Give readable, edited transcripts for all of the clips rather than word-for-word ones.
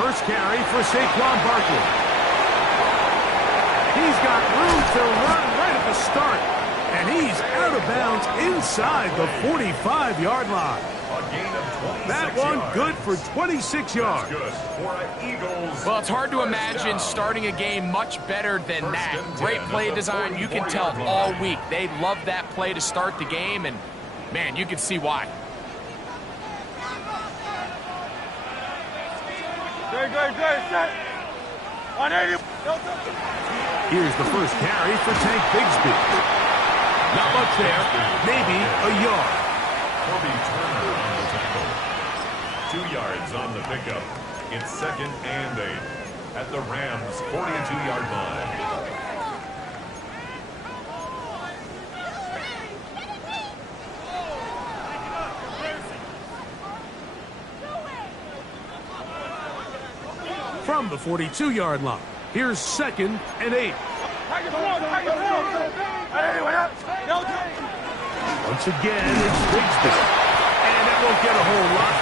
First carry for Saquon Barkley. He's got room to run right at the start. And he's out of bounds inside the 45-yard line. That one good for 26 yards. Well, it's hard to imagine starting a game much better than that. Great play design. You can tell all week. They love that play to start the game, and, man, you can see why. Here's the first carry for Tank Bigsby. Not much there, maybe a yard. 2 yards on the pickup. It's 2nd and 8 at the Rams' 42-yard line. From the 42-yard line, here's 2nd and 8. Once again, it's Bigsby. And that won't get a whole lot.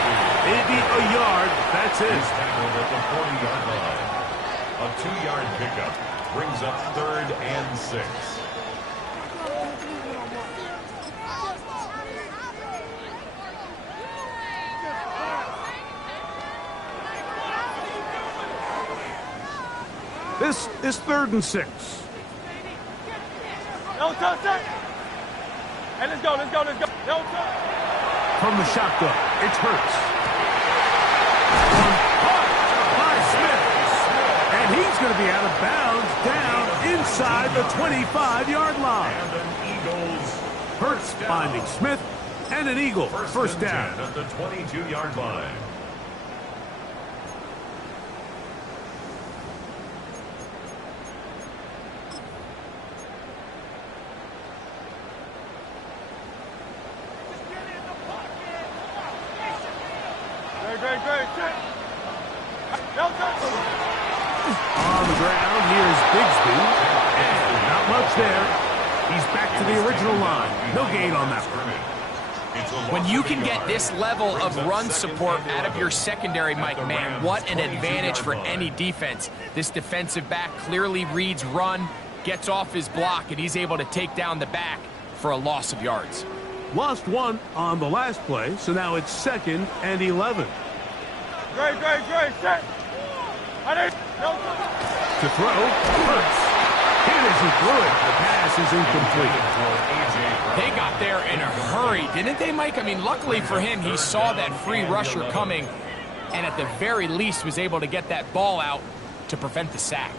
Maybe a yard. That's it. He's tackled at the 40-yard line. A 2-yard pickup brings up 3rd and 6. This is 3rd and 6. And let's go. From the shotgun, it's Hurts. By Smith. And he's going to be out of bounds down inside the 25-yard line. Hurts finding Smith and an Eagle. First down. At the 22-yard line. On the ground, here's Bigsby. And not much there. He's back to the original line. No gain on that one. When you can get this level of run support out of your secondary, Mike, man, what an advantage for any defense. This defensive back clearly reads run, gets off his block, and he's able to take down the back for a loss of yards. Lost one on the last play, so now it's 2nd and 11. Great. Set. To throw, Hurts. It isn't good. The pass is incomplete. They got there in a hurry, didn't they, Mike? I mean, luckily for him, he saw that free rusher coming and at the very least was able to get that ball out to prevent the sack.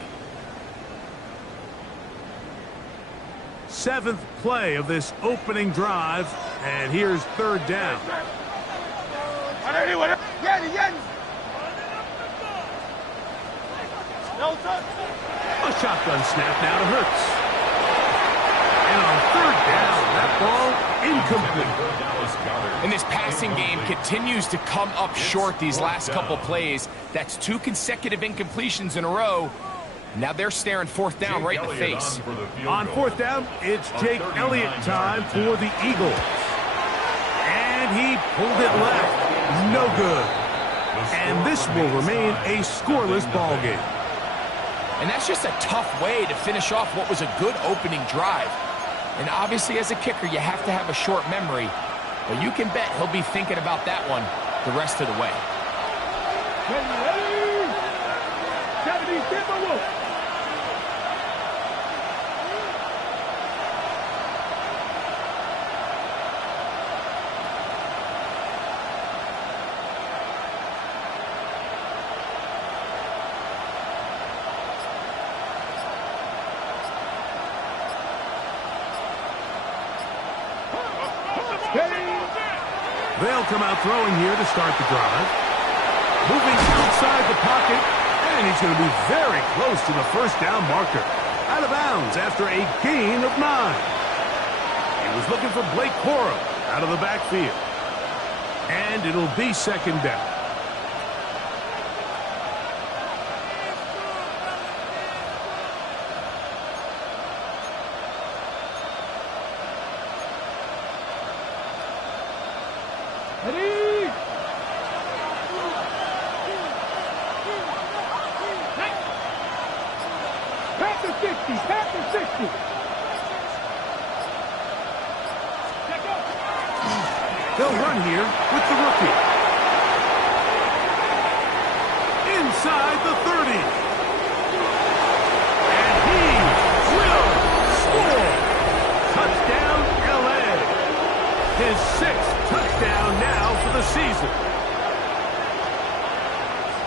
7th play of this opening drive, and here's 3rd down. A shotgun snap now to Hurts. And on 3rd down, that ball incomplete. And this passing game continues to come up short these last couple plays. That's 2 consecutive incompletions in a row. Now they're staring 4th down right in the face. On 4th down, it's Jake Elliott time for the Eagles. And he pulled it left. No good. And this will remain a scoreless ball game. And that's just a tough way to finish off what was a good opening drive. And obviously, as a kicker, you have to have a short memory. But you can bet he'll be thinking about that one the rest of the way. They'll come out throwing here to start the drive. Moving outside the pocket, and he's going to be very close to the first down marker. Out of bounds after a gain of 9. He was looking for Blake Corum out of the backfield. And it'll be 2nd down. Ready? Pass the 60, pass the 60. They'll run here with the rookie. Inside the 30. And he will score. Touchdown, LA. His 6th touchdown now for the season.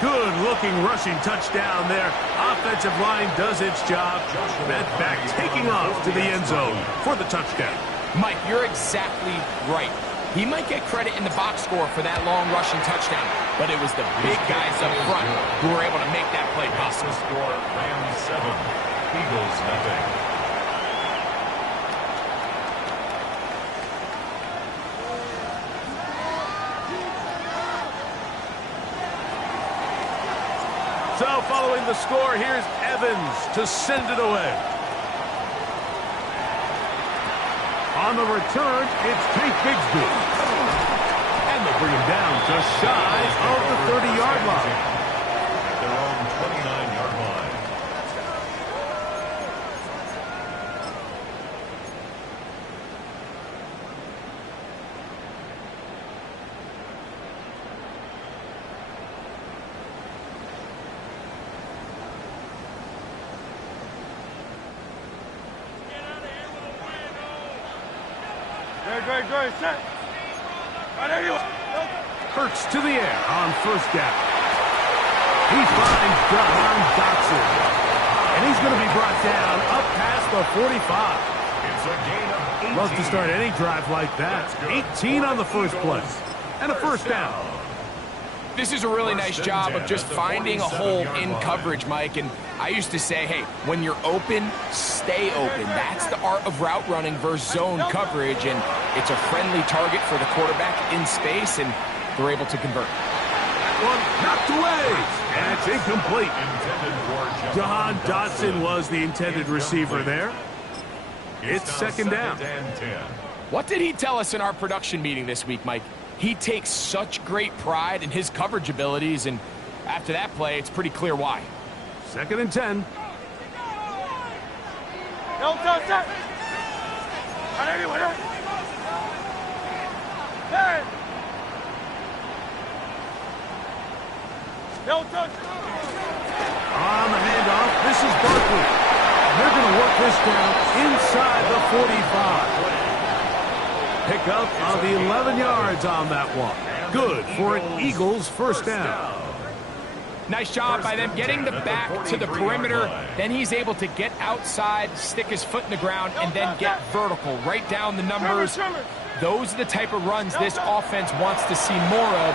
Good-looking rushing touchdown there. Offensive line does its job. That back taking off to the end zone for the touchdown. Mike, you're exactly right. He might get credit in the box score for that long rushing touchdown, but it was the big guys up front who were able to make that play possible. Score, Rams 7, Eagles nothing. So following the score, here's Evans to send it away. On the return, it's Tank Bigsby. And they'll bring him down just shy of the 30-yard line. At their own 29-yard line. Great, set. Right there you are. Hurts to the air on first down. He finds Dotson. And he's going to be brought down up past the 45. It's a gain of 18. Love to start any drive like that. 18 on the first play. And a first down. This is a really nice job of just finding a hole in coverage, Mike. And I used to say, hey, when you're open, stay open. That's the art of route running versus zone coverage. And it's a friendly target for the quarterback in space, and they're able to convert. One knocked away. And it's incomplete. Jahan Dotson was the intended receiver there. It's second down. What did he tell us in our production meeting this week, Mike? He takes such great pride in his coverage abilities, and after that play, it's pretty clear why. Second and 10. No touch, set. Right there you are. Hey. No touch. On the handoff, this is Barkley. They're going to work this down inside the 45. Pick up of 11 yards on that one. Good for an Eagles first down. Nice job by them getting the back to the perimeter. Then he's able to get outside, stick his foot in the ground, and then get vertical right down the numbers. Those are the type of runs this offense wants to see more of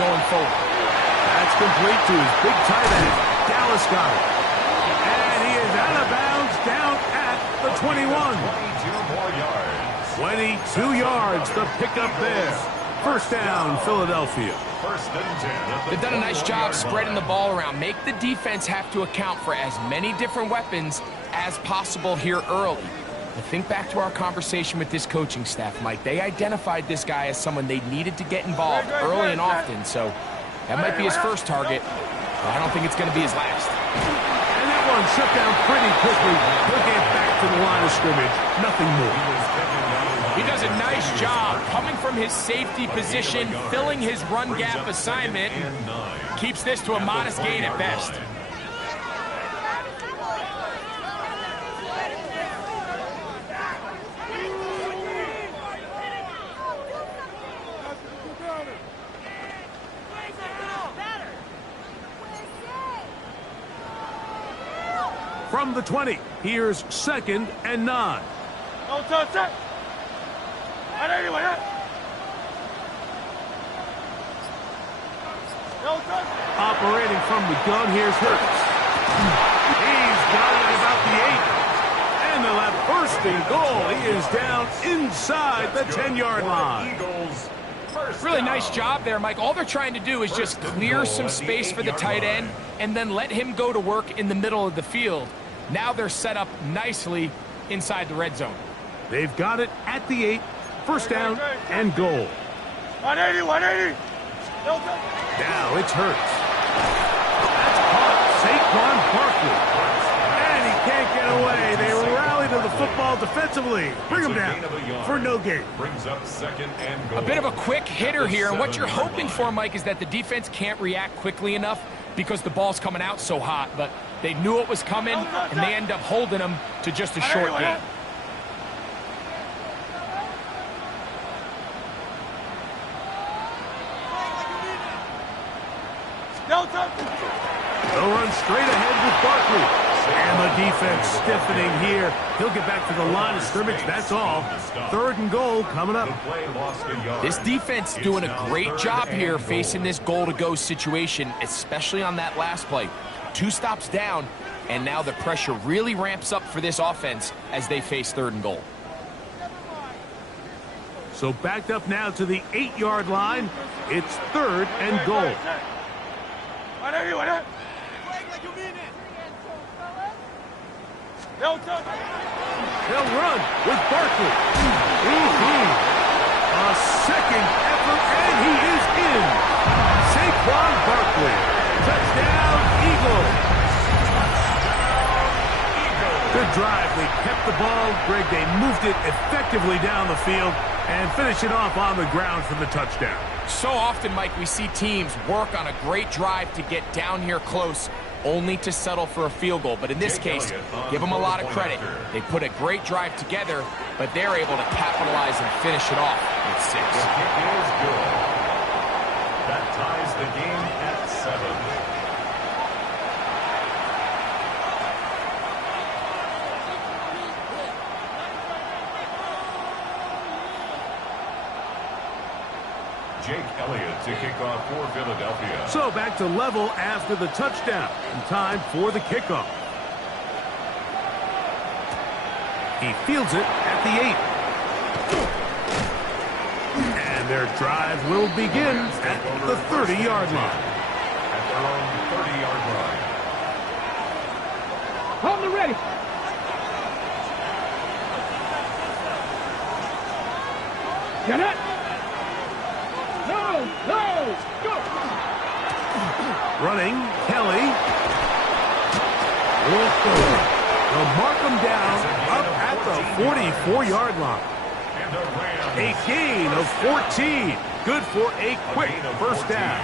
going forward. That's complete to his big tight end, Dallas Goedert. And he is out of bounds down at the 21. 22 more yards. 22 yards, the pickup there. First down, Philadelphia. First and 10. They've done a nice job spreading the ball around. Make the defense have to account for as many different weapons as possible here early. But think back to our conversation with this coaching staff, Mike. They identified this guy as someone they needed to get involved early and often. So that might be his first target, but I don't think it's going to be his last. And that one shut down pretty quickly. He'll get back to the line of scrimmage. Nothing more. He does a nice job coming from his safety position, filling his run gap assignment, keeps this to a modest gain at best. From the 20, here's second and 9. No touch, set. Right there you are. No touch. Operating from the gun, here's Hurts. He's got it about the 8. And they'll have first and goal. He is down inside the 10-yard line. Really nice job there, Mike. All they're trying to do is just clear some space for the tight end and then let him go to work in the middle of the field. Now they're set up nicely inside the red zone. They've got it at the 8. First down and goal. 180, 180. Now it's Hurts. That's caught. Saquon Barkley. And he can't get away. They rally to the football defensively. Bring him down for no gain. Brings up second and goal. A bit of a quick hitter here, and what you're hoping for, Mike, is that the defense can't react quickly enough because the ball's coming out so hot, but they knew it was coming, and they end up holding them to just a short gain. They'll run straight ahead with Barkley. And the defense stiffening here. He'll get back to the line of scrimmage. That's all. 3rd and goal coming up. This defense doing a great job here facing this goal-to-go situation, especially on that last play. 2 stops down, and now the pressure really ramps up for this offense as they face 3rd and goal. So backed up now to the 8-yard line. It's 3rd and goal. 180, 180. They'll run with Barkley. A second effort, and he is in. Saquon Barkley. Touchdown, Eagles. Good drive. They kept the ball. Greg, they moved it effectively down the field and finish it off on the ground for the touchdown. So often, Mike, we see teams work on a great drive to get down here close, only to settle for a field goal. But in this case, give them a lot of credit. They put a great drive together, but they're able to capitalize and finish it off with 6. The kick is good. That ties the game at 7. Jake Elliott to kick off for Philadelphia. So back to level after the touchdown. And time for the kickoff. He fields it at the 8. And their drive will begin at the 30-yard line. At their own 30-yard line. Hold it ready. Get it. No, go! Running, Kelly. They'll mark him down up at the 44-yard line. A gain of 14. Good for a quick first down.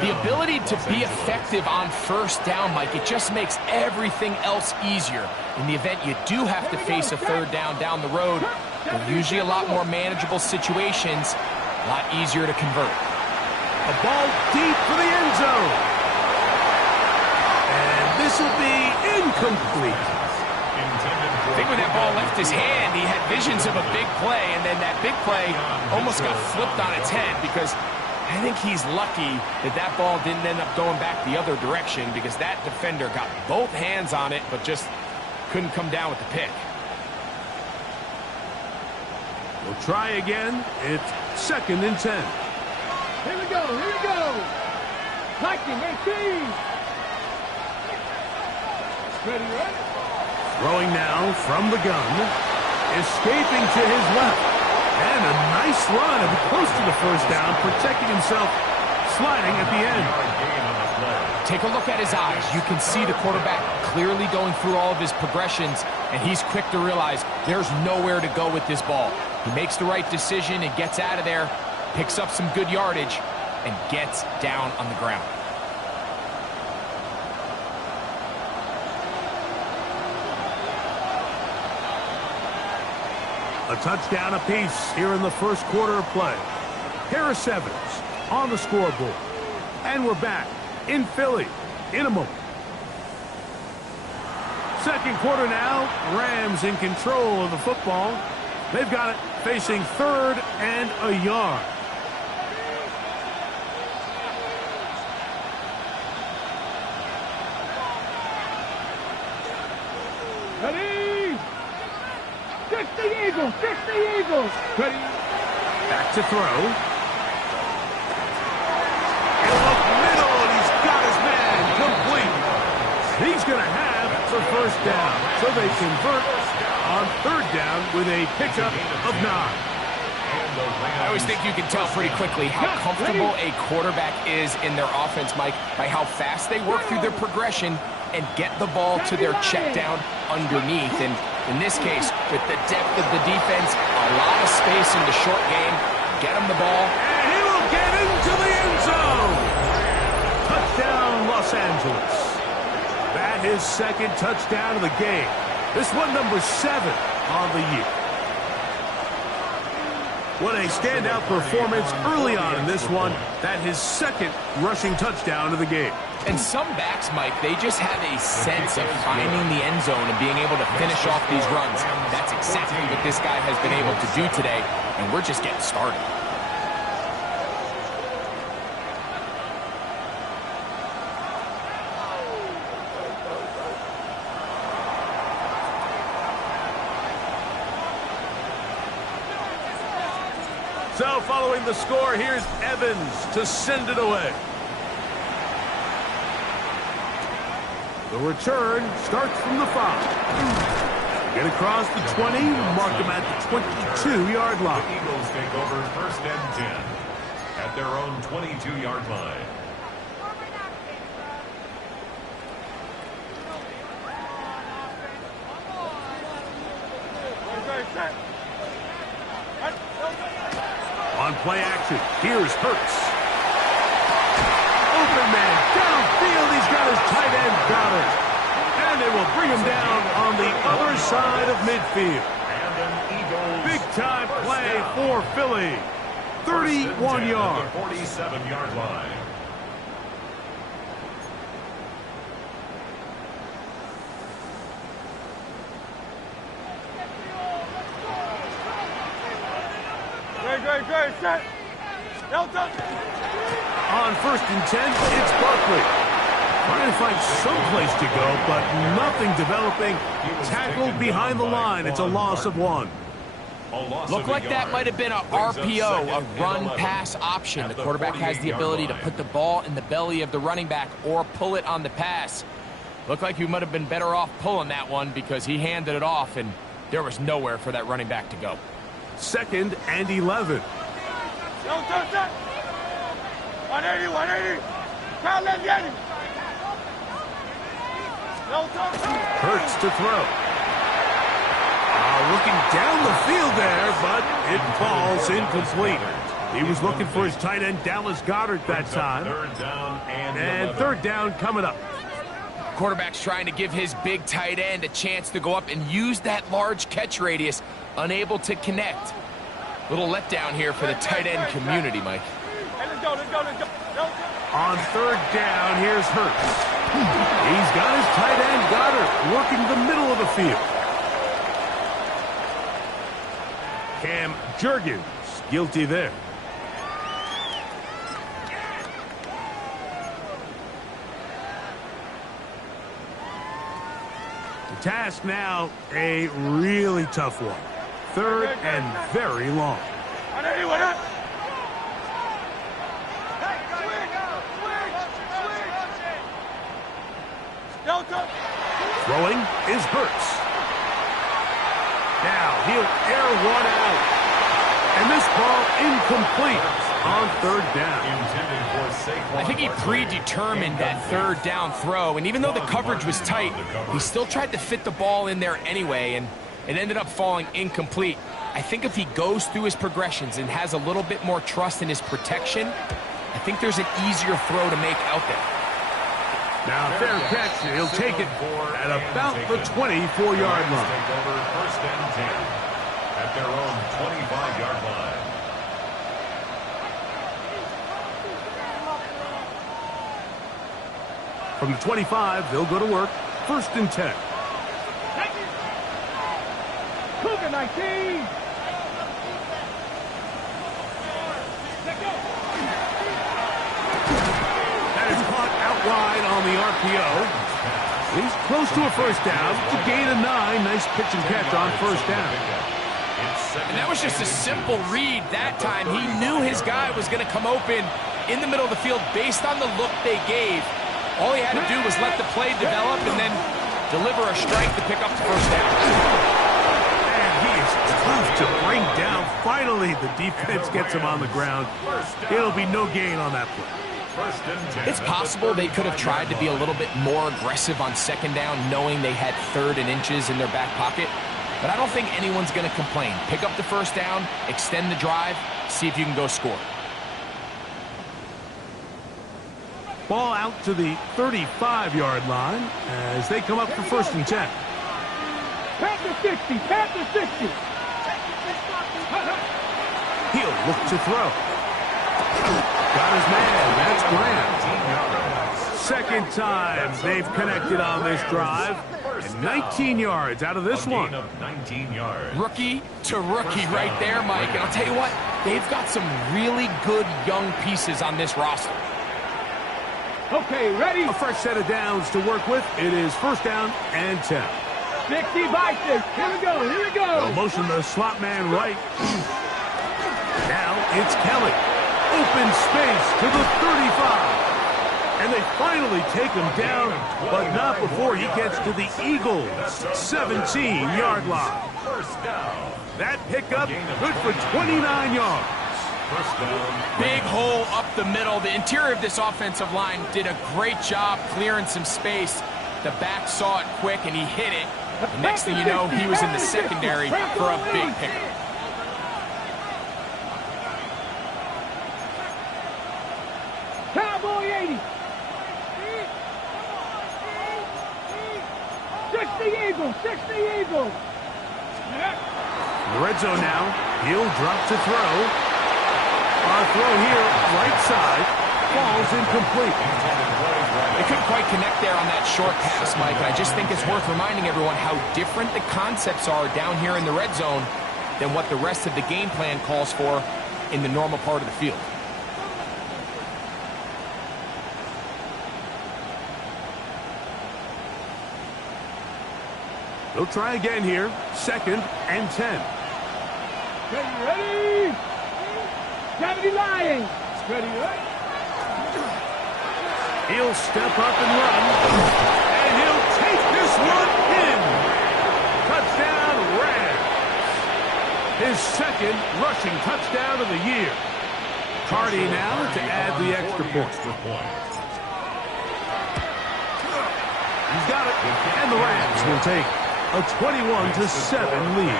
The ability to be effective on first down, Mike, it just makes everything else easier. In the event you do have to face a 3rd down the road, they're usually a lot more manageable situations. A lot easier to convert. A ball deep for the end zone. And this will be incomplete. I think when that ball left his hand, he had visions of a big play, and then that big play almost got flipped on its head because I think he's lucky that that ball didn't end up going back the other direction because that defender got both hands on it but just couldn't come down with the pick. We'll try again. It's 2nd and 10. Here we go, here we go. Hiking, 18. Ready, right? Throwing now from the gun. Escaping to his left. And a nice run close to the first down, protecting himself, sliding at the end. Take a look at his eyes. You can see the quarterback clearly going through all of his progressions, and he's quick to realize there's nowhere to go with this ball. He makes the right decision and gets out of there, picks up some good yardage, and gets down on the ground. A touchdown apiece here in the first quarter of play. Harris Evans on the scoreboard. And we're back in Philly in a moment. Second quarter now. Rams in control of the football. They've got it facing 3rd and a yard. Ready? Fix the Eagles! Fix the Eagles! Ready? Back to throw. In the middle, and he's got his man complete. He's going to have the first down. So they convert on 3rd down with a pickup of 9. I always think you can tell pretty quickly how comfortable a quarterback is in their offense, Mike, by how fast they work through their progression and get the ball to their check down underneath. And in this case, with the depth of the defense, a lot of space in the short game, get him the ball. And he will get into the end zone. Touchdown, Los Angeles. That his second touchdown of the game. This one number 7 on the year. What a standout performance early on in this one. That his second rushing touchdown of the game. And some backs, Mike, they just have a sense of finding the end zone and being able to finish off these runs. That's exactly what this guy has been able to do today, and we're just getting started. So following the score, here's Evans to send it away. The return starts from the 5. Get across the 20, mark them at the 22-yard line. The Eagles take over first and 10 at their own 22-yard line. On play action, here's Hurts. Open man, downfield, he's got his tight end Goddard. And they will bring him down on the other side of midfield. Big-time play for Philly. 31 yards. 47-yard line. Great, set. Delta. On first and 10, it's Barkley. Trying to find some place to go, but nothing developing. Tackled behind the line. It's a loss of 1. Looked like that might have been a RPO, a run-pass option. The quarterback has the ability to put the ball in the belly of the running back or pull it on the pass. Looked like you might have been better off pulling that one because he handed it off, and there was nowhere for that running back to go. Second and 11. 180. Crowd, let's get him. Hurts to throw. Looking down the field there, but it falls incomplete. He was looking for his tight end, Dallas Goedert, that time. And third down coming up. Quarterback's trying to give his big tight end a chance to go up and use that large catch radius. Unable to connect. Little letdown here for the tight end community, Mike. Hey, let's go. On third down, here's Hurts. He's got his tight end, Goddard, working the middle of the field. Cam Jurgens, guilty there. The task now, a really tough one. Third and very long. Throwing is Hurts. Now he'll air one out. And this ball incomplete on third down. I think he predetermined that third down throw, and even though the coverage was tight, he still tried to fit the ball in there anyway, and it ended up falling incomplete. I think if he goes through his progressions and has a little bit more trust in his protection, I think there's an easier throw to make out there. Now, fair catch. He'll take it at about the 24-yard line. Take over first and 10 at their own 25-yard line. From the 25, they'll go to work. First and 10. Cougar 19. Wide on the RPO. He's close to a first down. To gain a 9. Nice pitch and catch on first down. And that was just a simple read that time. He knew his guy was going to come open in the middle of the field based on the look they gave. All he had to do was let the play develop and then deliver a strike to pick up the first down. And he is tough to bring down Finally, the defense gets him on the ground. It'll be no gain on that play. It's possible they could have tried to be a little bit more aggressive on second down, knowing they had 3rd and inches in their back pocket. But I don't think anyone's going to complain. Pick up the first down, extend the drive, see if you can go score. Ball out to the 35-yard line as they come up for 1st and 10. Panther 60, Panther 60. He'll look to throw. Got his man. That's Graham. Second time they've connected on this drive. And 19 yards out of this one. 19 yards. Rookie to rookie right there, Mike. And I'll tell you what, they've got some really good young pieces on this roster. Okay, ready? A fresh set of downs to work with. It is 1st down and 10. 60 by 6. Here we go, here we go. They'll motion the slot man right. Now it's Kelly. Open space to the 35. And they finally take him down, but not before he gets to the Eagles' 17-yard line. First down. That pickup good for 29 yards. First down. Big hole up the middle. The interior of this offensive line did a great job clearing some space. The back saw it quick, and he hit it. The next thing you know, he was in the secondary for a big pickup. Cowboy 80. 60 Eagles, 60 Eagles. The red zone now. He'll drop to throw. Our throw here, right side, falls incomplete. They couldn't quite connect there on that short pass, Mike, and I just think it's worth reminding everyone how different the concepts are down here in the red zone than what the rest of the game plan calls for in the normal part of the field. They'll try again here. 2nd and 10. Ready? 70 Lions. Ready, right? He'll step up and run. And he'll take this one in. Touchdown, Rams. His 2nd rushing touchdown of the year. Cardi now to add the extra point. He's got it. And the Rams will take a 21-7 lead.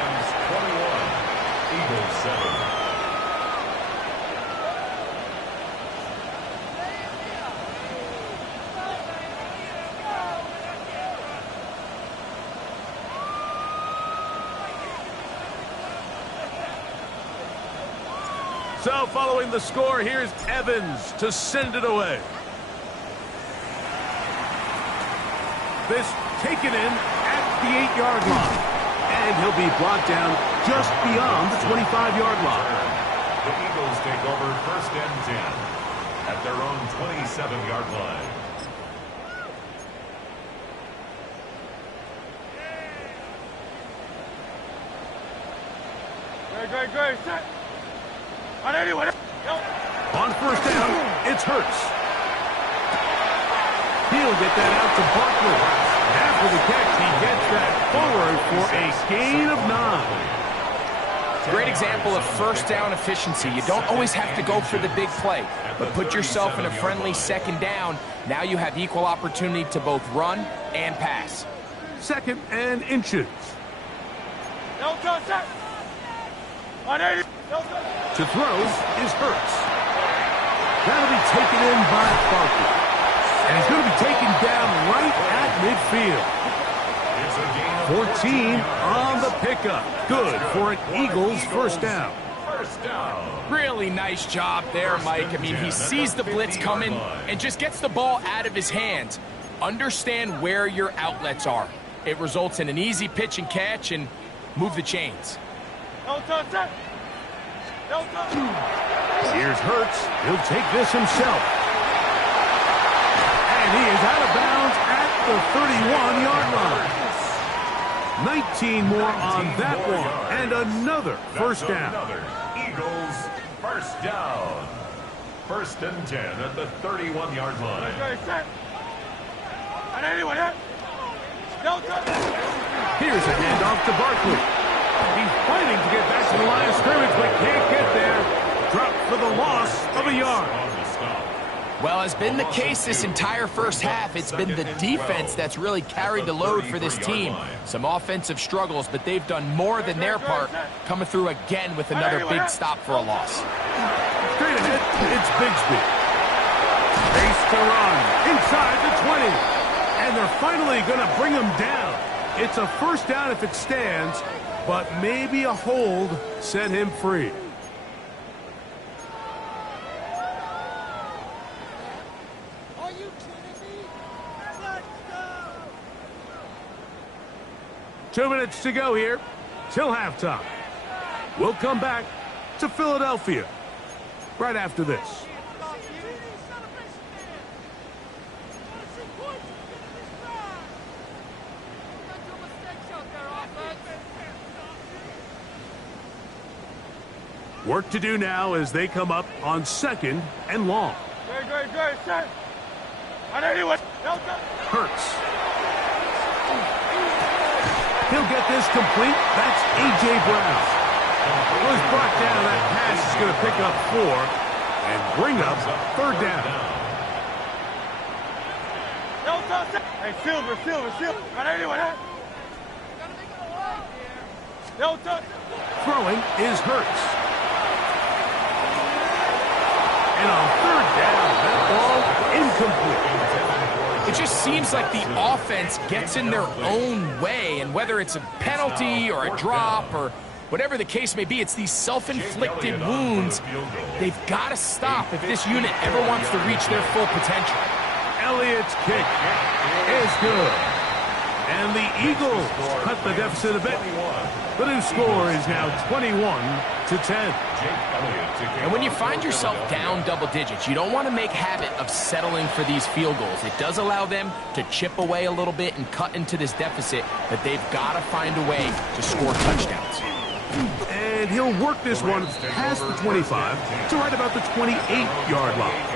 21. Eagles 7. So following the score, here's Evans to send it away. This taken in at the 8-yard line. And he'll be brought down just beyond the 25-yard line. The Eagles take over 1st and 10 at their own 27-yard line. Great. Set. On anyone. On 1st down, it's Hurts. He'll get that out to Barkley. After the catch, he gets that forward for a gain of 9. Great example of 1st down efficiency. You don't always have to go for the big play, but put yourself in a friendly 2nd down. Now you have equal opportunity to both run and pass. 2nd and inches. To throw is Hurts. That'll be taken in by Barkley. And he's going to be taken down right at midfield. 14 on the pickup. Good for an Eagles 1st down. Really nice job there, Mike. I mean, he sees the blitz coming and just gets the ball out of his hands. Understand where your outlets are. It results in an easy pitch and catch and move the chains. Here's Hurts. He'll take this himself. And he is out of bounds at the 31-yard line. 19 more on that one. And another 1st down. Eagles 1st down. 1st and 10 at the 31-yard line. Here's a handoff to Barkley. He's fighting to get back to the line of of scrimmage, but can't get there. Dropped for the loss of a yard. Well, as been the case this entire first half, it's been the defense that's really carried the load for this team. Some offensive struggles, but they've done more than their part, coming through again with another big stop for a loss. Straight ahead, it's Bigsby. Pace to run inside the 20. And they're finally going to bring him down. It's a first down if it stands, but maybe a hold set him free. Are you kidding me? Let's go! 2 minutes to go here till halftime. We'll come back to Philadelphia right after this. Work to do now as they come up on 2nd and long. Good, sir. On anyone. Hurts. He'll get this complete. That's A.J. Brown. Was brought down. That pass is going to pick up 4 and bring up 3rd down. Hey, Silver. On anyone. Throwing is Hurts. And on 3rd down, that ball incomplete. It just seems like the offense gets in their own way, and whether it's a penalty or a drop or whatever the case may be, it's these self-inflicted wounds. They've got to stop if this unit ever wants to reach their full potential. Elliott's kick is good. And the Eagles cut the deficit a bit. The new score is now 21-10. And when you find yourself down double digits, you don't want to make habit of settling for these field goals. It does allow them to chip away a little bit and cut into this deficit, but they've got to find a way to score touchdowns. And he'll work this one past the 25 to right about the 28-yard line.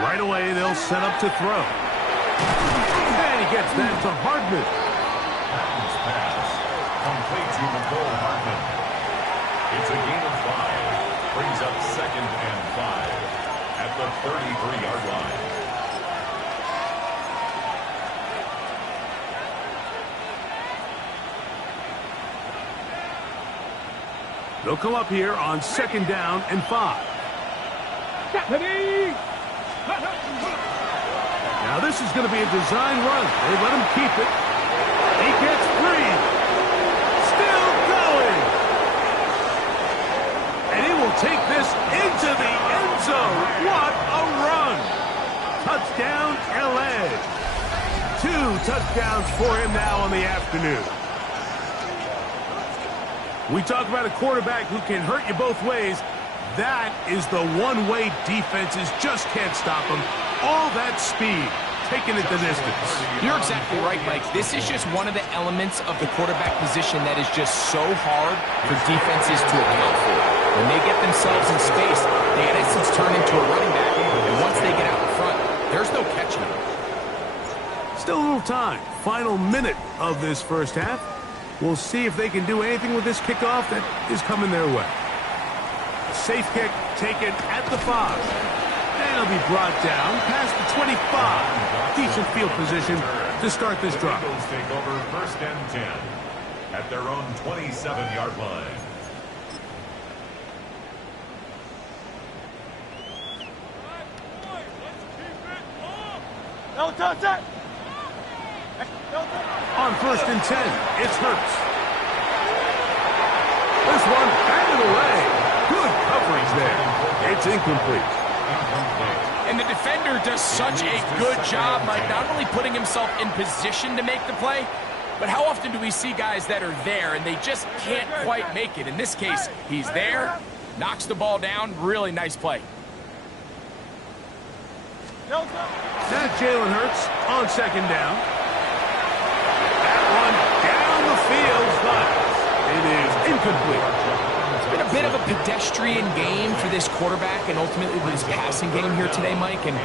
Right away, they'll set up to throw. And he gets that to Hardman. Patton's pass. Complete to Nicole Hardman. It's a gain of 5. Brings up 2nd and 5 at the 33-yard line. They'll come up here on 2nd down and 5. Now this is going to be a design run. They let him keep it. He gets free. Still going. And he will take this into the end zone. What a run. Touchdown, L.A. 2 touchdowns for him now on the afternoon. We talk about a quarterback who can hurt you both ways. That is the one-way defenses just can't stop him. All that speed, taking it the distance. You're exactly right, Mike. This is just one of the elements of the quarterback position that is just so hard for defenses to account for. When they get themselves in space, they in essence turn into a running back. And once they get out in front, there's no catching them. Still a little time. Final minute of this first half. We'll see if they can do anything with this kickoff that is coming their way. A safe kick taken at the 5. And it'll be brought down past the 25. Decent field position to start this drive. Eagles take over 1st and 10 at their own 27-yard line. No touch it! On 1st and 10, it's Hurts. This one batted away. Good coverage there. It's incomplete. And the defender does such a good job, Mike, not only putting himself in position to make the play, but how often do we see guys that are there and they just can't quite make it? In this case, he's there, knocks the ball down. Really nice play. Now Jalen Hurts on second down. That one down the field, but it is incomplete. It's been a bit of a pedestrian game for this quarterback and ultimately this passing game here today, Mike. And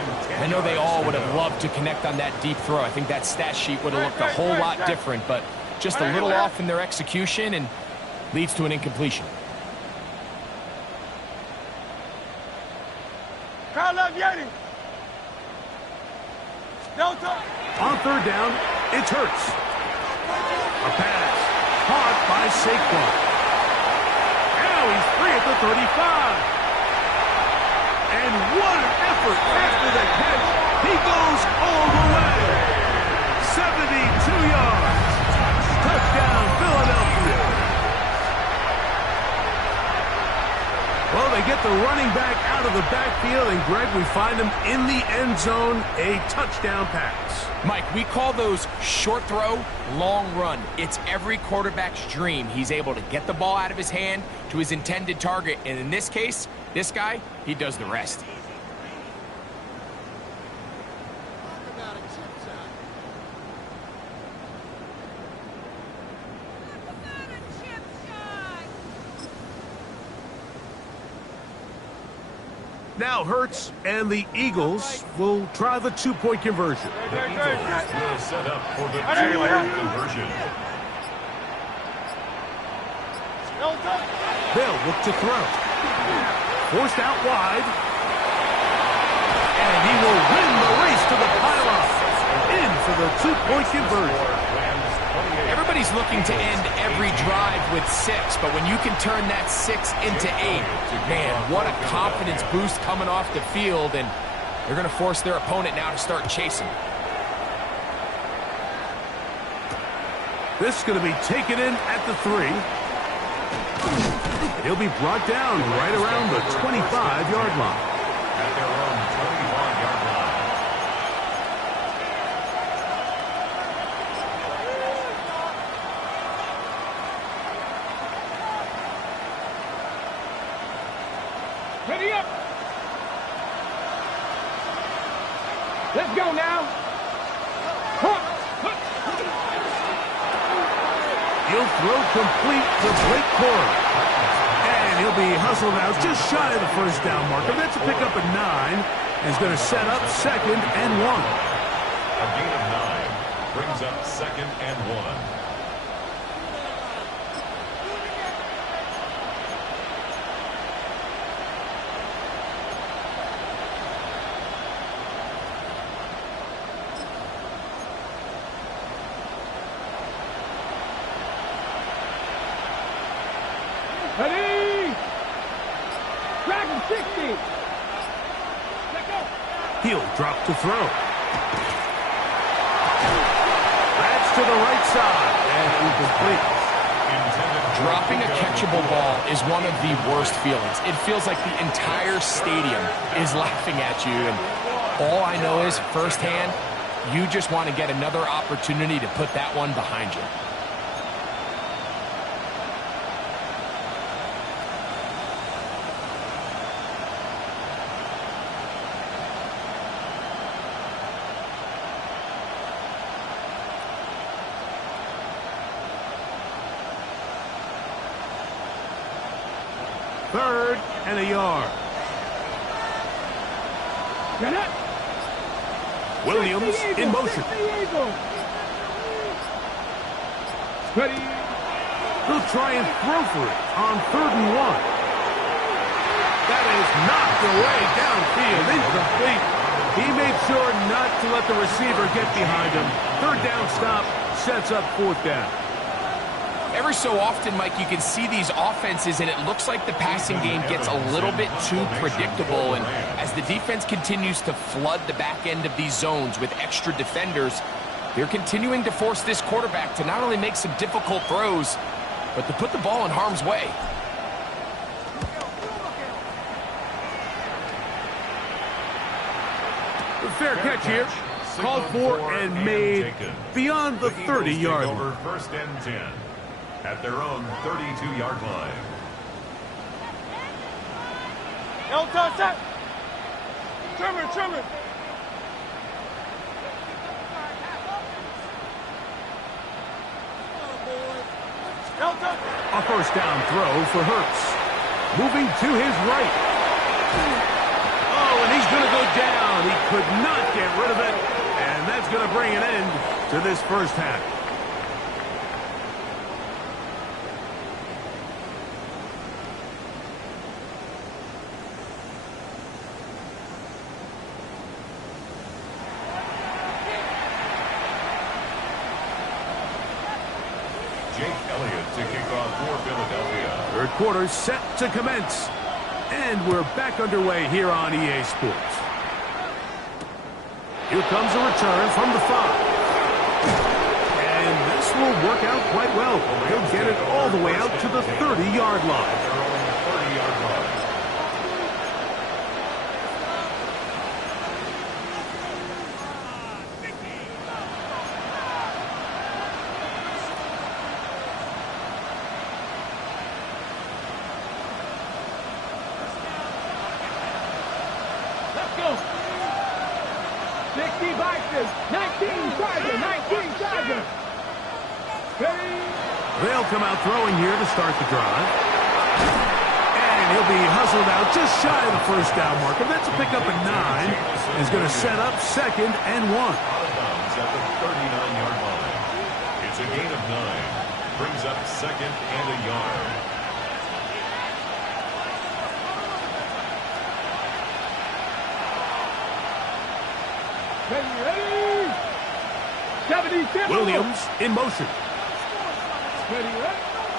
I know they all would have loved to connect on that deep throw. I think that stat sheet would have looked a whole lot different, but just a little off in their execution and leads to an incompletion. On third down, it's Hurts. A pass caught by Saquon. Now he's free at the 35. And what an effort after the catch. He goes all the way. 72 yards. Touchdown, Philadelphia. Well, they get the running back out of the backfield, and Greg, we find him in the end zone, a touchdown pass. Mike, we call those short throw, long run. It's every quarterback's dream. He's able to get the ball out of his hand to his intended target, and in this case, this guy, he does the rest. Now Hurts and the Eagles will try the two-point conversion. The Eagles will set up for the two-point conversion. They'll look to throw. Forced out wide. And he will win the race to the pylon. In for the two-point conversion. Everybody's looking to end every drive with 6, but when you can turn that 6 into 8, man, what a confidence boost coming off the field, and they're going to force their opponent now to start chasing. This is going to be taken in at the 3. He'll be brought down right around the 25-yard line. At their own 25-yard line. Ready up. Let's go now. He'll throw complete to Blake Corum. And he'll be hustled out just shy of the first down marker. That's a pickup at 9. And he's going to set up second and 1. A gain of 9 brings up second and 1. Ready. Dragon 60. Let go. He'll drop to throw. That's to the right side. And incomplete. Dropping a catchable ball is one of the worst feelings. It feels like the entire stadium is laughing at you. And all I know is, firsthand, you just want to get another opportunity to put that one behind you. Third and a yard. Williams in motion. Ready. He'll try and throw for it on 3rd and 1. That is knocked away downfield, incomplete. He made sure not to let the receiver get behind him. 3rd down stop sets up 4th down. Every so often, Mike, you can see these offenses, and it looks like the passing game gets a little bit too predictable. And as the defense continues to flood the back end of these zones with extra defenders, they're continuing to force this quarterback to not only make some difficult throws, but to put the ball in harm's way. The fair catch here, called for and made beyond the 30-yard line. Over 1st and 10 at their own 32-yard line. Trimmer. A first down throw for Hurts. Moving to his right. Oh, and he's going to go down. He could not get rid of it. And that's going to bring an end to this first half. To kick off for Philadelphia. Third quarter set to commence. And we're back underway here on EA Sports. Here comes a return from the 5. And this will work out quite well. He'll get it all the way out to the 30-yard line. They'll come out throwing here to start the drive. And he'll be hustled out just shy of the first down marker. That's a pickup at 9. He's going to set up 2nd and 1. Out of bounds at the 39-yard line. It's a gain of 9. Brings up 2nd and a yard. Ready? 77. Williams in motion.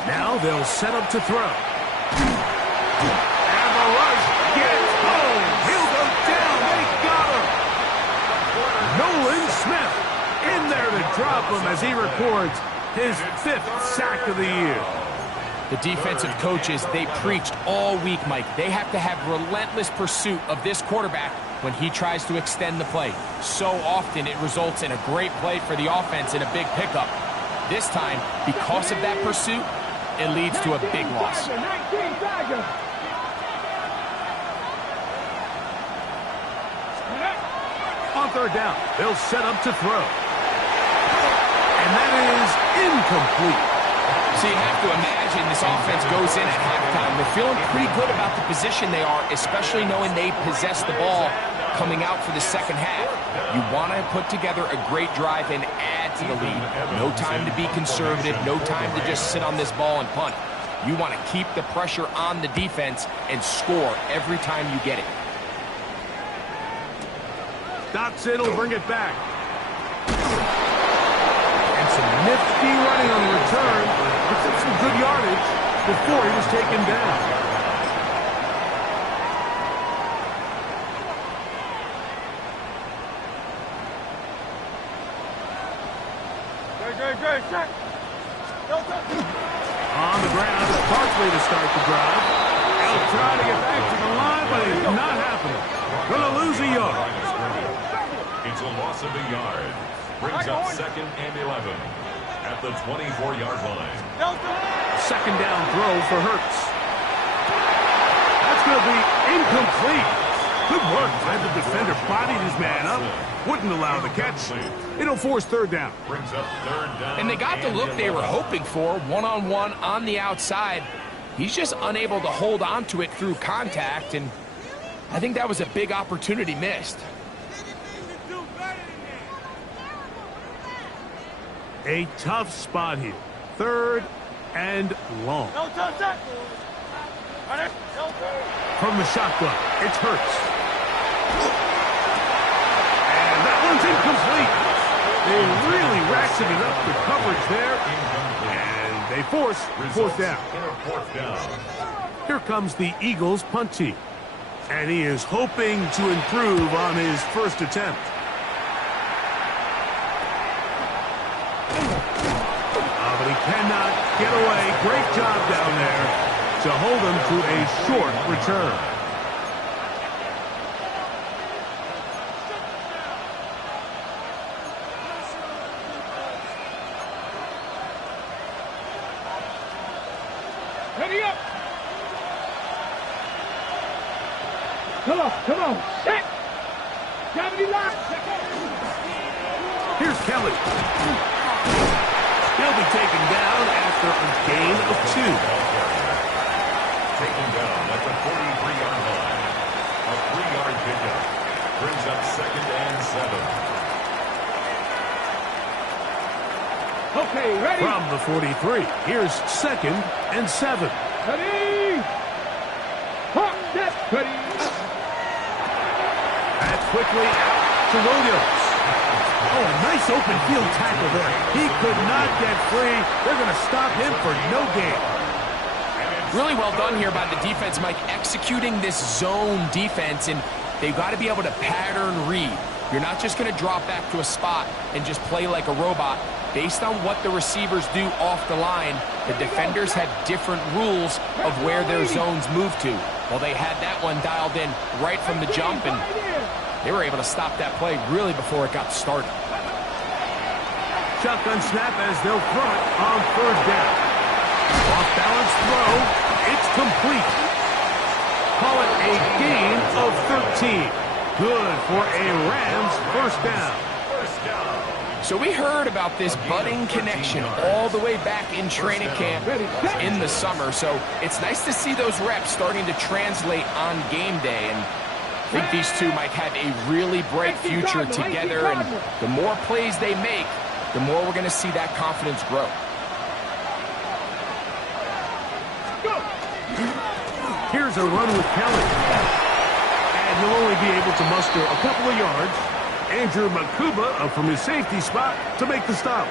Now they'll set up to throw. And the rush gets home. He'll go down. They got him. Nolan Smith in there to drop him as he records his 5th sack of the year. The defensive coaches, they preached all week, Mike. They have to have relentless pursuit of this quarterback when he tries to extend the play. So often it results in a great play for the offense and a big pickup. This time, because of that pursuit, it leads to a big loss. On third down, they'll set up to throw. And that is incomplete. So you have to imagine this offense goes in at halftime. They're feeling pretty good about the position they are, especially knowing they possess the ball coming out for the second half. You want to put together a great drive and add to the lead. No time to be conservative. No time to just sit on this ball and punt. You want to keep the pressure on the defense and score every time you get it. Stops it, will bring it back. And some nifty running on the return. Looks at some good yardage before he was taken down. On the ground is Barkley to start the drive. He'll try to get back to the line, but it's not happening. Gonna lose a yard. It's a loss of a yard. Brings up 2nd and 11 at the 24-yard line. Second down throw for Hurts. That's going to be incomplete. Good work. Glad the defender bodied his man up. Wouldn't allow the catch. It'll force third down. Brings up 3rd down. And they got the look they were hoping for, one-on-one on the outside. He's just unable to hold on to it through contact, and I think that was a big opportunity missed. A tough spot here. 3rd and long. From the shotgun, it's Hurts. And that one's incomplete. They really ratcheted up the coverage there. And they force 4th down. Here comes the Eagles punt team. And he is hoping to improve on his first attempt. But he cannot get away. Great job down there to hold him to a short return. Ready up. Come on. Set. Gravity lock. Here's Kelly. He'll be taken down at after a gain of 2. Taken down at the 43-yard line. A 3-yard pickup brings up 2nd and 7. Okay, ready? From the 43, here's 2nd and 7. Ready? Hawk, set, ready. That's quickly out to Williams. Oh, a nice open field tackle there. He could not get free. They're going to stop him for no gain. Really well done here by the defense, Mike, executing this zone defense, and they've got to be able to pattern read. You're not just going to drop back to a spot and just play like a robot. Based on what the receivers do off the line, the defenders have different rules of where their zones move to. Well, they had that one dialed in right from the jump, and they were able to stop that play really before it got started. Shotgun snap as they'll throw it on 3rd down. Off-balance throw. It's complete. Call it a gain of 13. Good for a Rams first down. So we heard about this budding connection all the way back in training camp in the summer. So it's nice to see those reps starting to translate on game day. And I think these two might have a really bright future together. And the more plays they make, the more we're going to see that confidence grow. Here's a run with Kelly. And he'll only be able to muster a couple of yards. Andrew Makuba up from his safety spot to make the stop.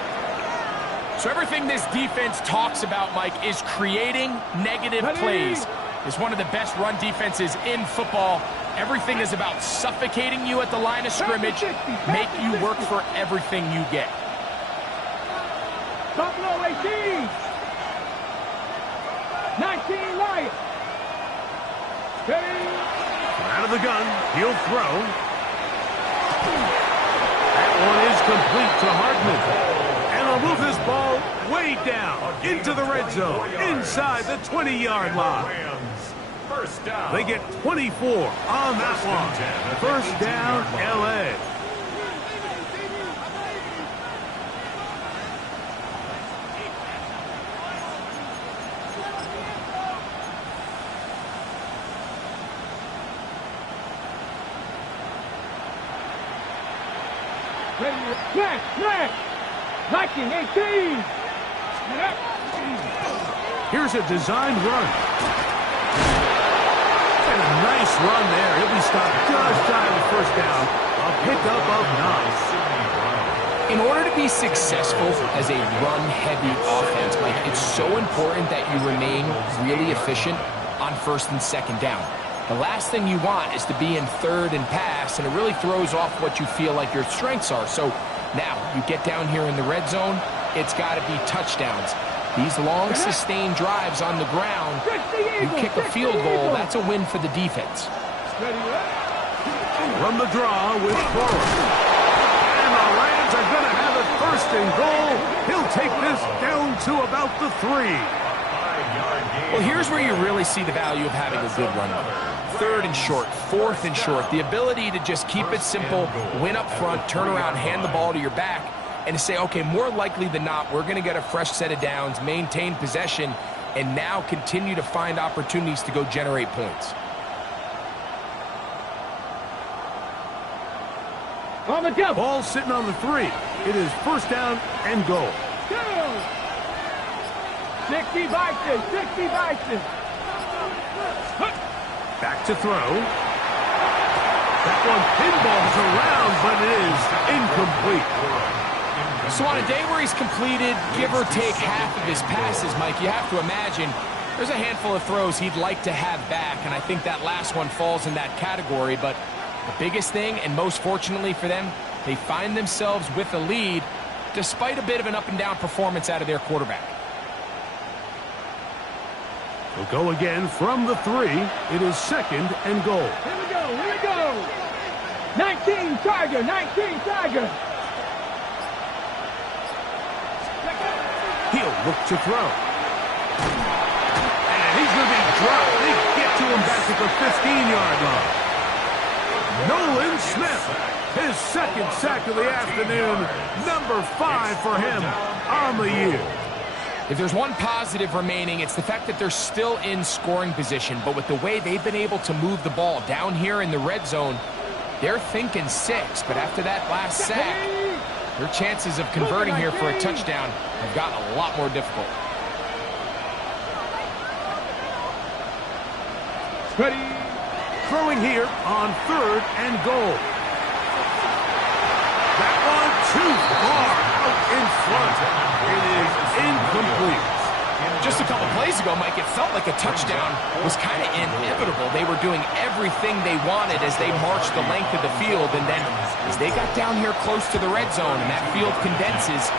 So everything this defense talks about, Mike, is creating negative plays. It's one of the best run defenses in football. Everything is about suffocating you at the line of scrimmage, make you work for everything you get. Top low 18. 19 Lions. Ready? Out of the gun, he'll throw. That one is complete to Hartman. And he'll move this ball way down into the red zone, inside the 20-yard line. They get 24 on that one. First down, L.A. Smash, smash. 1918. Here's a designed run. And a nice run there. He'll be stopped just shy of the first down. A pickup of 9. In order to be successful as a run-heavy offense, Mike, it's so important that you remain really efficient on 1st and 2nd down. The last thing you want is to be in 3rd and pass, and it really throws off what you feel like your strengths are. So now you get down here in the red zone, it's got to be touchdowns. These long, sustained drives on the ground, you kick a field goal, that's a win for the defense. Run the draw with Forrest. And the Rams are going to have it 1st and goal. He'll take this down to about the 3. Well, here's where you really see the value of having a good run. 3rd and short, 4th and short. The ability to just keep it simple, win up front, turn around, hand the ball to your back, and to say, okay, more likely than not, we're going to get a fresh set of downs, maintain possession, and now continue to find opportunities to go generate points. On the jump. Ball sitting on the 3. It is 1st down and goal. 60 Bison, 60 Bison. Back to throw. That one pinballs around, but it is incomplete. So on a day where he's completed, give or take half of his passes, Mike, you have to imagine there's a handful of throws he'd like to have back, and I think that last one falls in that category. But the biggest thing, and most fortunately for them, they find themselves with a lead despite a bit of an up-and-down performance out of their quarterback. We'll go again from the 3. It is 2nd and goal. Here we go, here we go. 19 Tiger, 19 Tiger. He'll look to throw. And he's going to be dropped. They get to him back at the 15-yard line. Nolan Smith, his 2nd sack of the afternoon. Number 5 for him on the year. If there's one positive remaining, it's the fact that they're still in scoring position. But with the way they've been able to move the ball down here in the red zone, they're thinking 6. But after that last sack, their chances of converting here for a touchdown have gotten a lot more difficult. Ready. Throwing here on 3rd and goal. That one too far out in front. It is incomplete. Just a couple plays ago, Mike, it felt like a touchdown was kind of inevitable. They were doing everything they wanted as they marched the length of the field, and then as they got down here close to the red zone and that field condenses,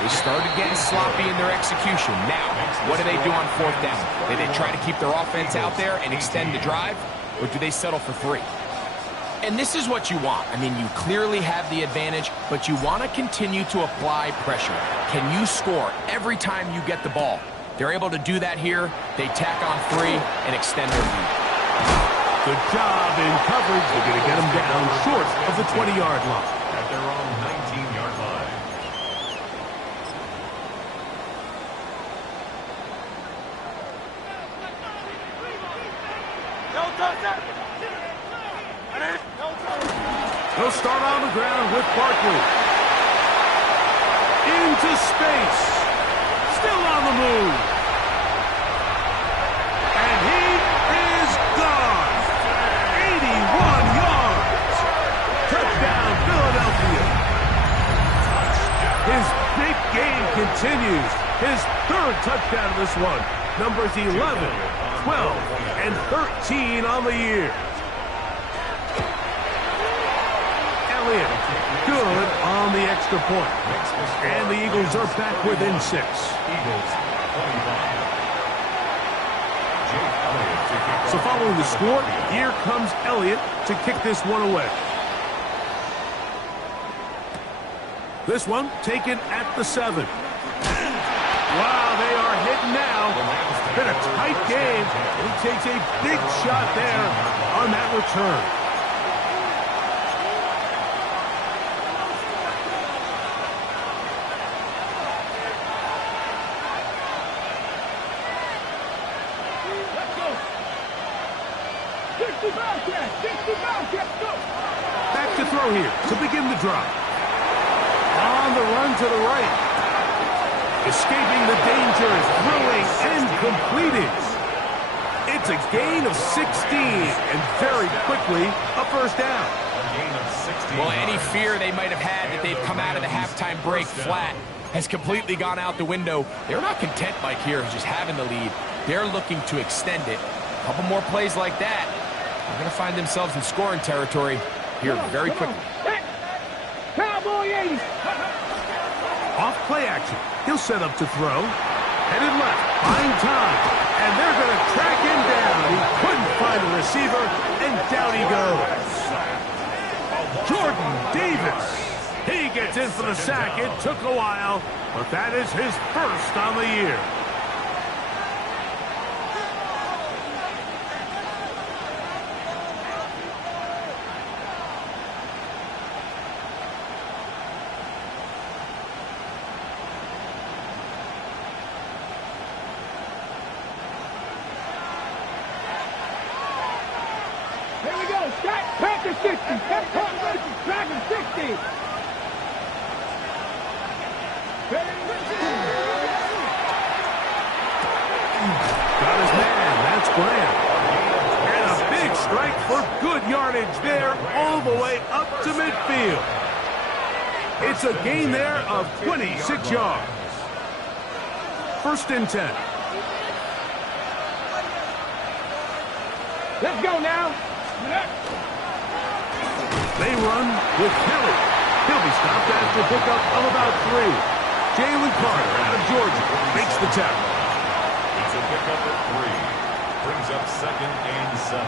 they started getting sloppy in their execution. Now, what do they do on 4th down? Do they try to keep their offense out there and extend the drive, or do they settle for 3? And this is what you want. I mean, you clearly have the advantage, but you want to continue to apply pressure. Can you score every time you get the ball? They're able to do that here. They tack on 3 and extend their lead. Good job in coverage. They're going to get them down short of the 20-yard line. At their own 19-yard line. They'll start on the ground with Barkley. Into space. Still on the move. And he is gone. 81 yards. Touchdown, Philadelphia. His big game continues. His 3rd touchdown of this one. Numbers 11, 12, and 13 on the year. Elliott, good on the extra point. And the Eagles are back within 6. So following the score, here comes Elliott to kick this one away. This one taken at the 7. Wow, they are hitting now. Been a tight game. He takes a big shot there on that return. Back to throw here to begin the drive. On the run to the right. Escaping the dangers, throwing and completing. It's a gain of 16, and very quickly, a 1st down. Well, any fear they might have had that they'd come out of the halftime break flat has completely gone out the window. They're not content, Mike, here, just having the lead. They're looking to extend it. A couple more plays like that, they're going to find themselves in scoring territory here very quickly. Cowboy 80. Off play action. He'll set up to throw. Headed left. Buying time. And they're going to track him down. He couldn't find a receiver, and down he goes. Jordan Davis. He gets in for the sack. It took a while, but that is his 1st on the year. Here we go. Packer 60. Dragon 60. Got his man. That's Graham. And a big strike for good yardage there all the way up to midfield. It's a gain there of 26 yards. 1st and 10. Let's go now. They run with Kelly. He'll be stopped after a pickup of about 3. Jalen Carter out of Georgia makes the tackle. It's a pickup at 3. Brings up 2nd and 7.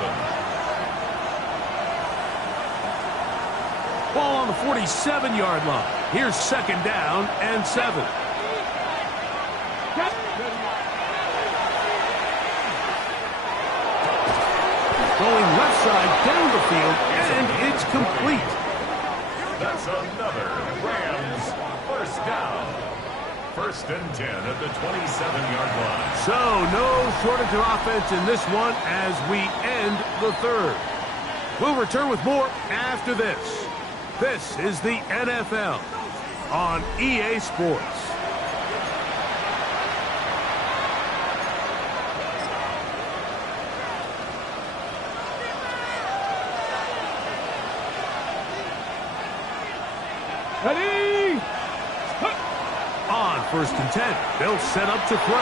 Ball on the 47-yard line. Here's 2nd down and 7. Going left side down the field, and it's complete. That's another Rams 1st down. First and 10 at the 27-yard line. So, no shortage of offense in this one as we end the third. We'll return with more after this. This is the NFL on EA Sports. Ready? On first and 10, they'll set up to throw.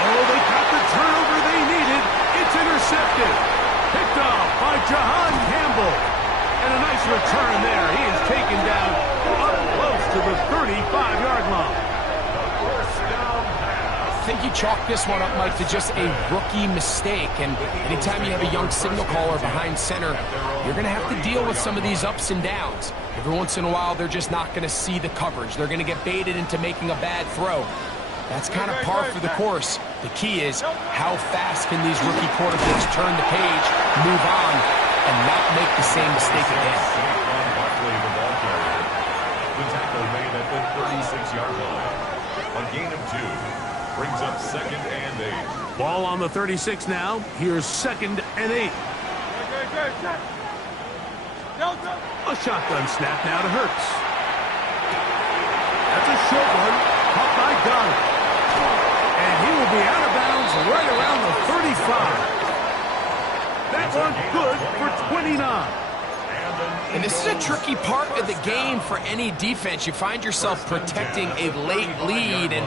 Oh, they got the turnover they needed. It's intercepted. Picked off by Jahan Campbell. And a nice return there. He is taken down up close to the 35-yard line. First down pass. I think you chalk this one up, Mike, to just a rookie mistake. And anytime you have a young signal caller behind center, you're going to have to deal with some of these ups and downs. Every once in a while, they're just not going to see the coverage. They're going to get baited into making a bad throw. That's kind of par for the course. The key is how fast can these rookie quarterbacks turn the page, move on, and not make the same mistake again. Saquon Barkley, the ball carrier. The tackle made at the 36-yard line. A gain of 2 brings up second and 8. Ball on the 36 now. Here's second and 8. A shotgun snap now to Hurts. That's a short one. Caught by Goddard. And he will be out of bounds right around the 35. That one good for 29. And this is a tricky part of the game for any defense. You find yourself protecting a late lead, and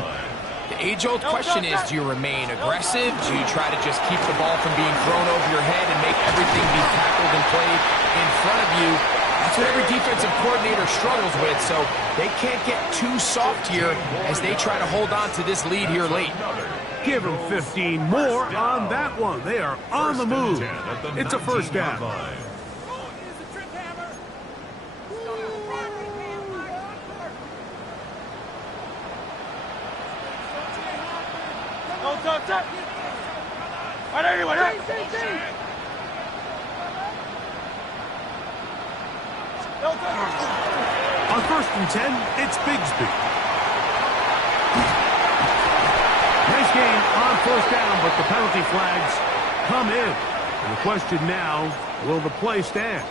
the age-old question is, do you remain aggressive? Do you try to just keep the ball from being thrown over your head and make everything be tackled and played in front of you? That's what every defensive coordinator struggles with, so they can't get too soft here as they try to hold on to this lead here late. Give them 15 more on that one. They are on the move. It's a first down. On first and 10, it's Bigsby. Nice game on first down, but the penalty flags come in. And the question now, will the play stand?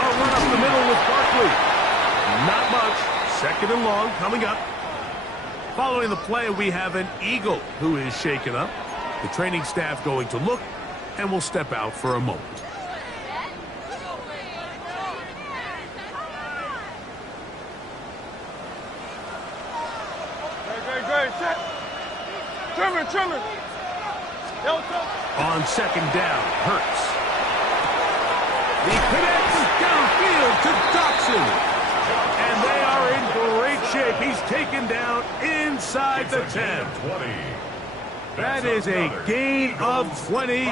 I'll run up the middle with Barkley. Not much. Second and long coming up. Following the play, we have an Eagle who is shaken up. The training staff going to look, and will step out for a moment. Trimmer. On second down, Hurts. He connects downfield to Dotson. And they are in great shape. He's taken down inside the 10. That is a gain of 20.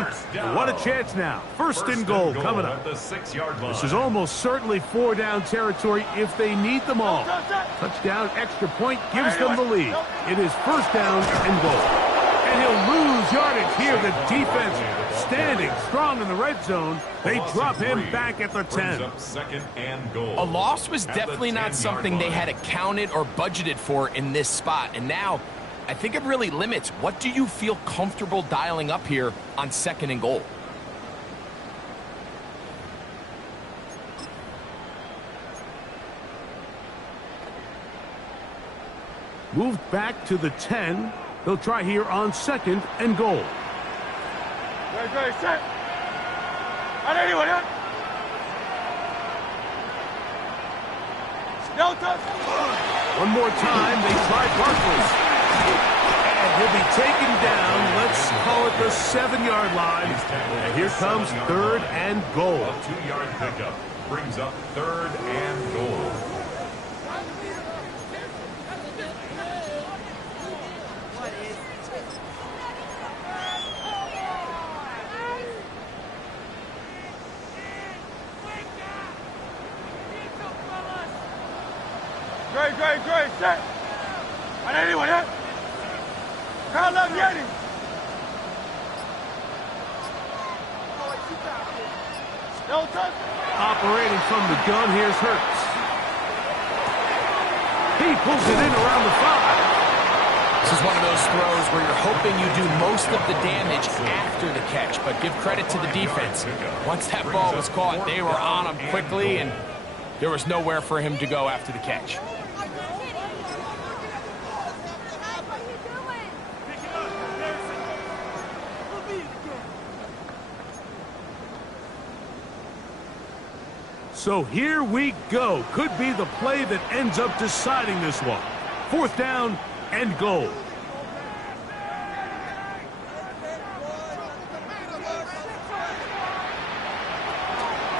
What a chance now. First and goal coming up. This is almost certainly 4-down territory if they need them all. Touchdown, extra point gives them the lead. It is first down and goal. And he'll lose yardage here. The defense standing strong in the red zone. They drop him back at the 10. Second and goal. A loss was definitely not something they had accounted or budgeted for in this spot. And now, I think it really limits. What do you feel comfortable dialing up here on second and goal? Moved back to the 10. They'll try here on second and goal. Set. On anyone, One more time, they try Barkley. And he'll be taken down, let's call it the 7-yard line. And here comes third and goal. A 2-yard pickup brings up third and goal. Great. Set. Anyway, yeah. Crowd love ready. Operating from the gun, here's Hurts. He pulls it in around the 5. This is one of those throws where you're hoping you do most of the damage after the catch, but give credit to the defense. Once that ball was caught, they were on him quickly, and there was nowhere for him to go after the catch. So here we go. Could be the play that ends up deciding this one. 4th down and goal.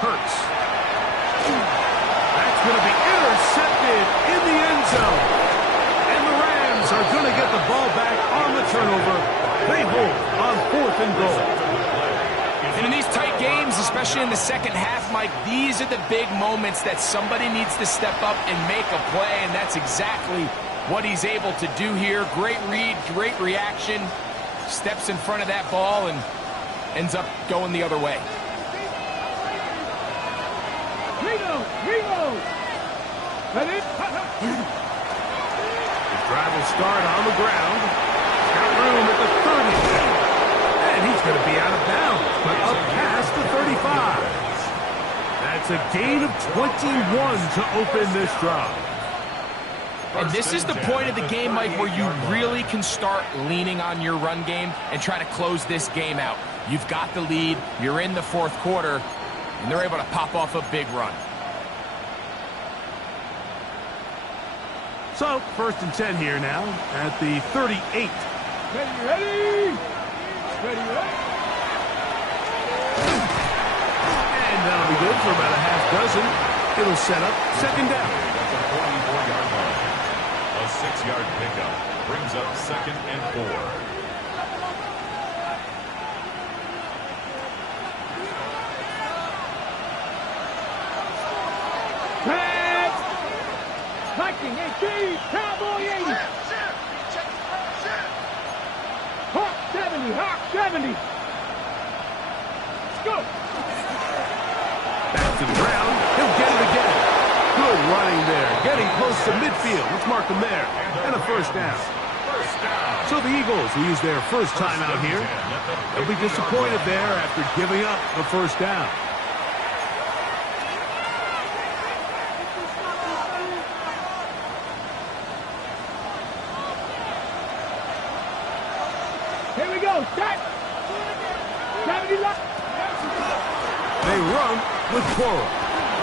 Hurts. That's going to be intercepted in the end zone. And the Rams are going to get the ball back on the turnover. They hold on 4th and goal. And in these tight games, especially in the second half, Mike, these are the big moments that somebody needs to step up and make a play, and that's exactly what he's able to do here. Great read, great reaction, steps in front of that ball and ends up going the other way. Ringo! Ready? The drive will start on the ground. Got room at the 30. And he's going to be out of bounds, but up past the 35. That's a gain of 21 to open this drive. And this is the point of the game, Mike, where you really can start leaning on your run game and try to close this game out. You've got the lead, you're in the 4th quarter, and they're able to pop off a big run. So, 1st and 10 here now at the 38. Ready? And that'll be good for about a half dozen. It'll set up 2nd down. At the 44-yard line. A 6-yard pickup brings up 2nd and 4. Viking 18, Cowboy 80. Hawk 70. Let's go. Back to the ground. He'll get it again. Good running there. Getting close to midfield. Let's mark him there. And a 1st down. So the Eagles use their first time out here. They'll be disappointed there after giving up the 1st down. Here we go. Set. 70 left. They run with Cora.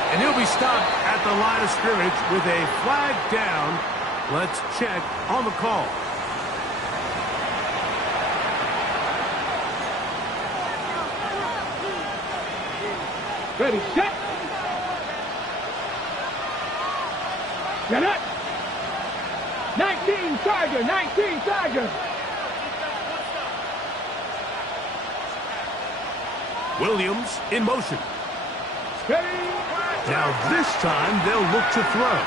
And he'll be stopped at the line of scrimmage with a flag down. Let's check on the call. Ready, set. Get up. 19 Charger. Williams in motion. Ready. Now this time they'll look to throw.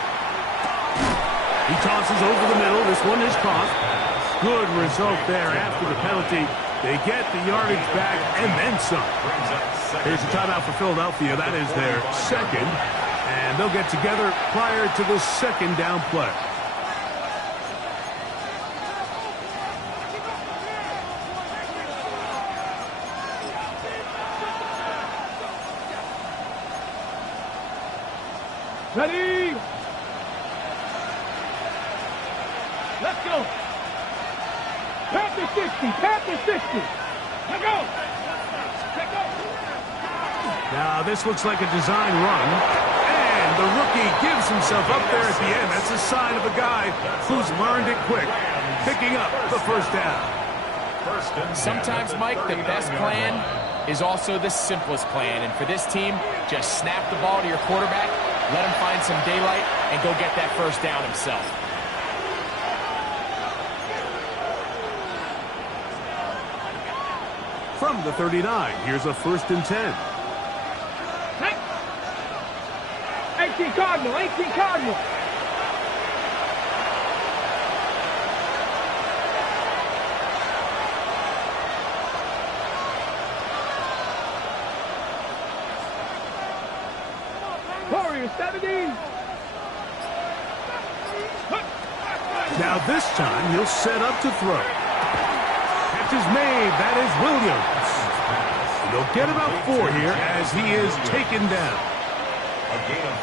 He tosses over the middle. This one is caught. Good result there after the penalty. They get the yardage back and then some. Here's a timeout for Philadelphia. That is their 2nd. And they'll get together prior to the 2nd down play. Ready. Let's go. Panther 60. Let's go. Now this looks like a design run. And the rookie gives himself up there at the end. That's a sign of a guy who's learned it quick. Picking up the 1st down. Sometimes, Mike, the best plan is also the simplest plan. And for this team, just snap the ball to your quarterback, let him find some daylight, and go get that 1st down himself. From the 39, here's a 1st and 10. 18 Cardinal. You're 70. Now this time he'll set up to throw. Catch is made. That is Williams. And they'll get about 4 here as he is taken down.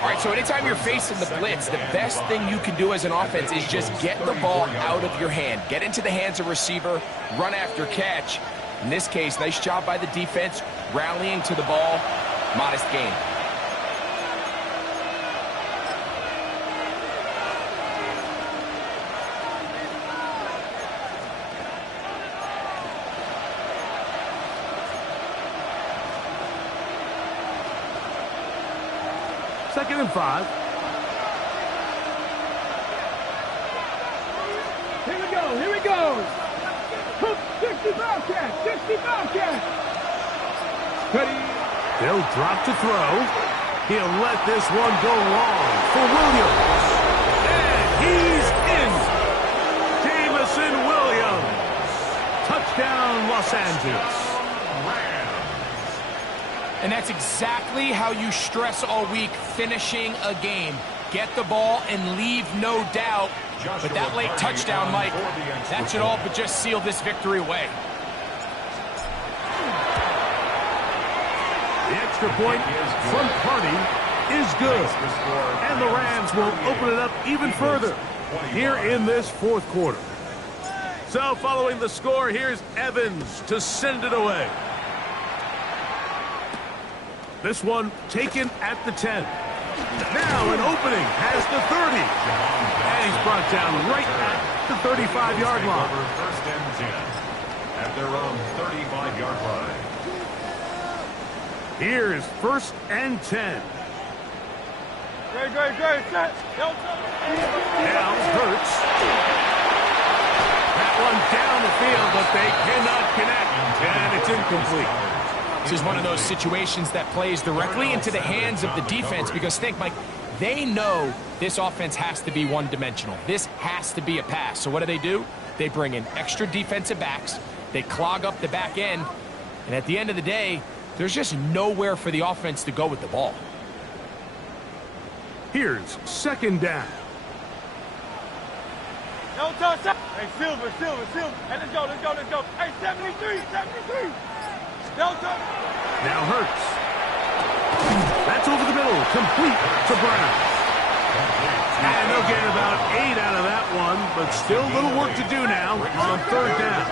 All right, so anytime you're facing the blitz, the best thing you can do as an offense is just get the ball out of your hand. Get into the hands of receiver, run after catch. In this case, nice job by the defense, rallying to the ball. Modest gain. Second and 5. Here we go. Here we go. 60 Bobcat. 60 Bobcat. Ready. They'll drop to throw. He'll let this one go long for Williams. And he's in. Jamison Williams. Touchdown, Los Angeles. And that's exactly how you stress all week, finishing a game. Get the ball and leave no doubt. But that late touchdown, Mike, that should all but just seal this victory away. The extra point from Party is good. And the Rams will open it up even further here in this fourth quarter. So following the score, here's Evans to send it away. This one taken at the 10. Now an opening has the 30. And he's brought down right at the 35-yard line. First and 10 at their own 35-yard line. Here's first and 10. Great, set. Now Hurts. That one down the field, but they cannot connect. And it's incomplete. This is one of those situations that plays directly into the hands of the defense because think, Mike, they know this offense has to be one-dimensional. This has to be a pass. So what do? They bring in extra defensive backs. They clog up the back end. And at the end of the day, there's just nowhere for the offense to go with the ball. Here's second down. No touch. Hey, Silver. Hey, let's go. Hey, 73. No touch. Now Hurts. That's over the middle, complete to Brown. And they'll get about 8 out of that one, but still a little work to do now on third down.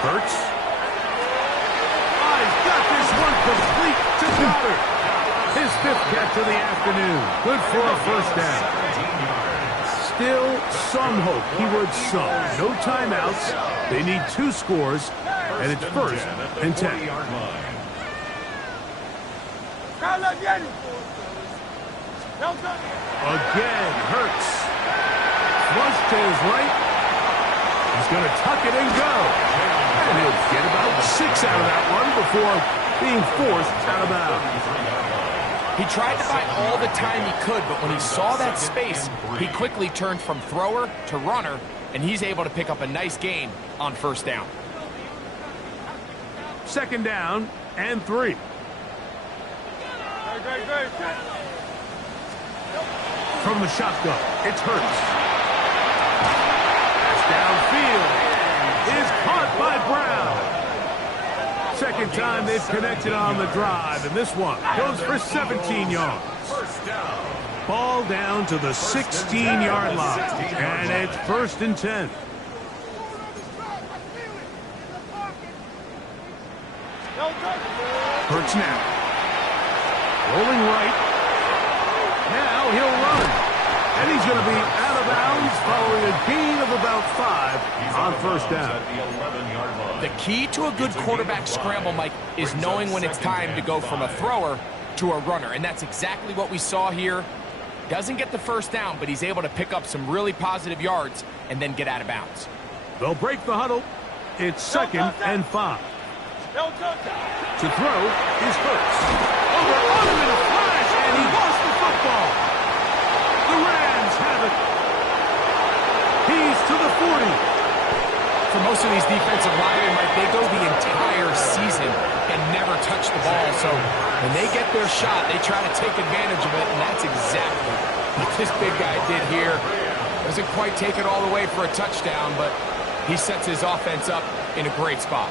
Hurts. Oh, he's got this one complete to Goddard. His 5th catch of the afternoon. Good for a first down. Still some hope he would some. No timeouts. They need 2 scores, and it's first and 10. Again, Hurts. Flush to his right. He's going to tuck it and go. And he'll get about 6 out of that one before being forced out of bounds. He tried to buy all the time he could, but when he saw that space, he quickly turned from thrower to runner, and he's able to pick up a nice gain on first down. Second down and 3. From the shotgun, it's Hurts. Pass downfield is caught by Brown. Second time they've connected on the drive, and this one goes for 17 yards. Ball down to the 16-yard line, and it's first and 10. Hurts now. Rolling right. Now he'll run. And he's going to be out of bounds following a gain of about 5 on first down. The key to a good quarterback scramble, Mike, is knowing when it's time to go from a thrower to a runner. And that's exactly what we saw here. Doesn't get the first down, but he's able to pick up some really positive yards and then get out of bounds. They'll break the huddle. It's second and 5. To throw is Hurts. Over on him in a flash, and he lost the football. The Rams have it. He's to the 40. for most of these defensive linemen, Mike, they go the entire season and never touch the ball. So when they get their shot, they try to take advantage of it, and that's exactly what this big guy did here. Doesn't quite take it all the way for a touchdown, but he sets his offense up in a great spot.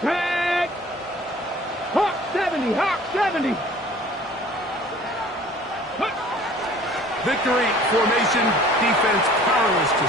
Tag! Hawk 70, Hawk 70. Victory formation, defense powerless to